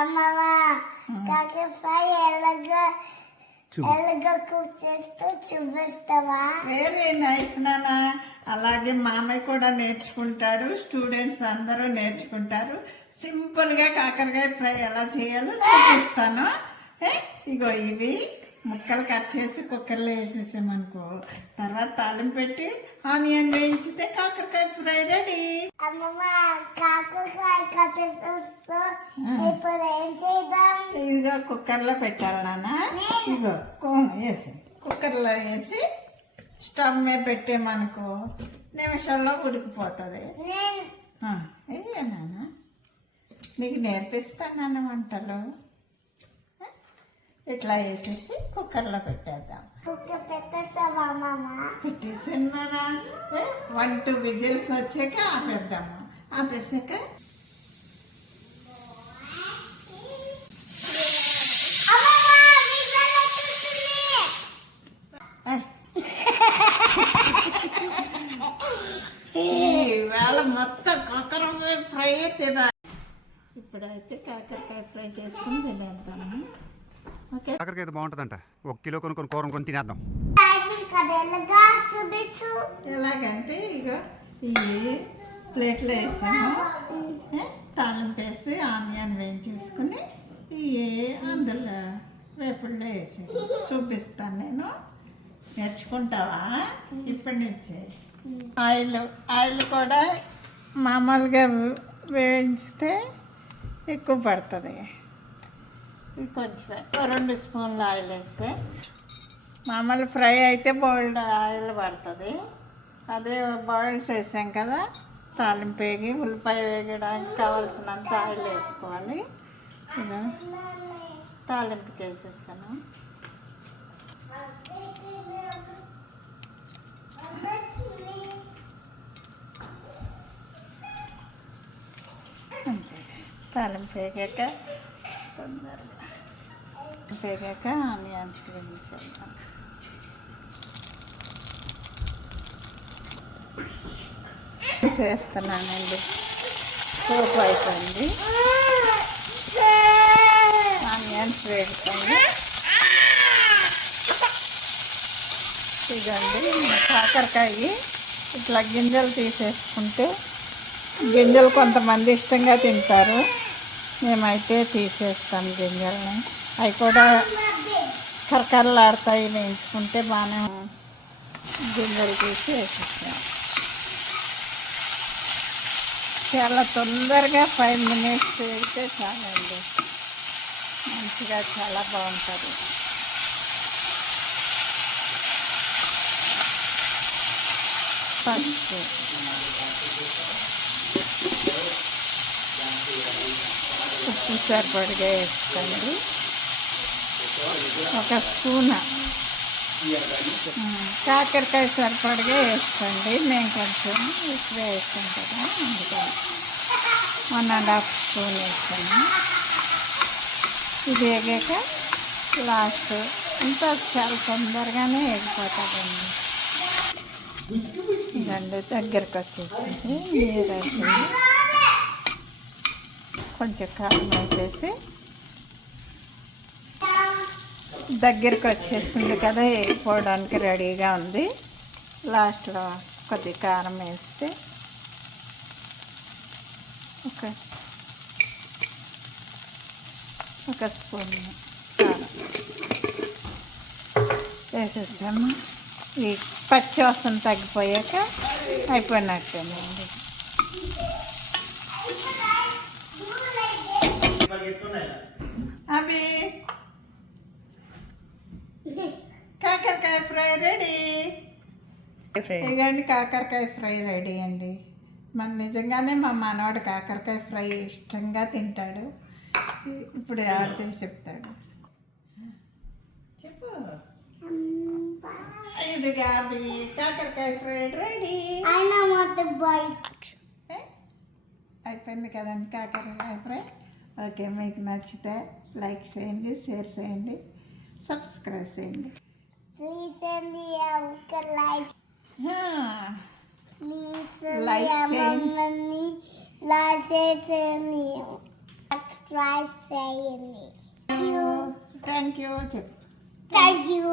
అమ్మమ్మ కాకరకాయ ఎలాగ కుక్ చేస్తూ చూపిస్తావా? వెరీ నైస్ నాన్న. అలాగే మామయ్య కూడా నేర్చుకుంటాడు, స్టూడెంట్స్ అందరూ నేర్చుకుంటారు. సింపుల్గా కాకరకాయ ఫ్రై ఎలా చేయాలో చూపిస్తాను. ఇగో ఇవి ముక్కలు కట్ చేసి కుక్కర్లో వేసేసామనుకో, తర్వాత తాలింపు పెట్టి ఆనియన్ వేయించితే కాకరకాయ ఫ్రై రెడీ. అమ్మమ్మ కాకరకాయ కట్ చేస్తూ ఇప్పుడు ఏం చేద్దాం? ఇదిగో కుక్కర్లో పెట్టాలి నాన్న. ఇగో వేసి కుక్కర్లో వేసి స్టవ్ మీద పెట్టేమనుకో నిమిషంలో ఉడికిపోతుంది. అయ్యా నాన్న, నీకు నేర్పిస్తాను నాన్న వంటలు. ఇట్లా వేసేసి కుక్కర్లో పెట్టేద్దాం. కుక్కర్ పెట్టేస్తావా అమ్మమ్మ? పెట్టేసాను నాన్న. 1-2 విజిల్స్ వచ్చాక ఆపేద్దాము. ఆపేసాక ఈవేళ మొత్తం కాకరకాయ ఫ్రై తినాలి. ఇప్పుడైతే కాకరకాయ ఫ్రై చేసుకుని తినేద్దాము. కాకరకాయ బాగుంటుందంట. 1 కిలో కొనుక్కొని కూర కొని తినేద్దాం. ఎలాగంటే ఇగో ఈ ప్లేట్లో వేసాను, తాలింపు వేసి ఆనియన్ వేయించేసుకుని ఇవి అందులో వేపుల్లో వేసి చూపిస్తాను. నేను నేర్చుకుంటావా ఇప్పటి నుంచి? ఆయిల్ కూడా మామూలుగా వేయించితే ఎక్కువ పడుతుంది. కొంచెం 2 స్పూన్ల ఆయిల్ వేస్తే, మామూలు ఫ్రై అయితే బాయిల్డ్ ఆయిల్ పడుతుంది. అదే బాయిల్ చేసాం కదా, తాలింపు వేగి ఉల్లిపాయ వేగడానికి కావాల్సినంత ఆయిల్ వేసుకోవాలి. ఇలా తాలింపుకి వేసేస్తాను. అంతే, తాలింపు వేగాక తొందరగా వేగాక ఆనియన్స్ వేయించేద్దాం. చేస్తున్నానండి. సోపు అయిపోయింది, ఆనియన్స్ వేగుతుంది. ఇదండి కాకరకాయ. ఇట్లా గింజలు తీసేసుకుంటే, గింజలు కొంతమంది ఇష్టంగా తింటారు, మేమైతే తీసేస్తాం గింజల్ని. అవి కూడా కరకరలాడతాయి, వేయించుకుంటే బాగానే. గింజలు తీసి వేసేస్తాం. చాలా తొందరగా 5 minutes వేస్తే చాలండి, మంచిగా చాలా బాగుంటుంది. పసుపు, ఉప్పు సరిపడిగా వేసుకోండి. 1 స్పూన్ కాకరకాయ సరిపడిగా వేసుకోండి. నేను కొంచెం ఎక్కువ వేస్తాను కదా, అందుకని 1.5 స్పూన్ వేస్తాను. ఇది వేగాక లాస్ట్ ఇంకా చాలా తొందరగానే వేగిపోతుందండి. ఇదండి దగ్గరకు వచ్చేసింది. నీరు వేసింది, కొంచెం కారం వేసేసి దగ్గరికి వచ్చేసింది కదా, వేగిపోవడానికి రెడీగా ఉంది. లాస్ట్లో కొద్దిగా కారం వేస్తే ఒక స్పూన్ కారం వేసేసాము. ఈ పచ్చి వాసన తగ్గిపోయాక అయిపోయినట్టేనండి. అవి కాకరకాయ ఫ్రై రెడీ. ఇగండి కాకరకాయ ఫ్రై రెడీ అండి. మన నిజంగానే మా మనవాడు కాకరకాయ ఫ్రై ఇష్టంగా తింటాడు. ఇప్పుడు యాడ్ చేసి చెప్తాడు. చెప్పు. ఇదిగా కాకరకాయ ఫ్రై రెడీ. అయిపోయింది కదండి కాకరకాయ ఫ్రై. ఓకే, మీకు నచ్చితే లైక్ చేయండి, షేర్ చేయండి, సబ్స్క్రైబ్ చేయండి. లైక్ చేయండి. సబ్స్క్రైబ్ చేయండి. థ్యాంక్ యూ చెప్పు థ్యాంక్ యూ.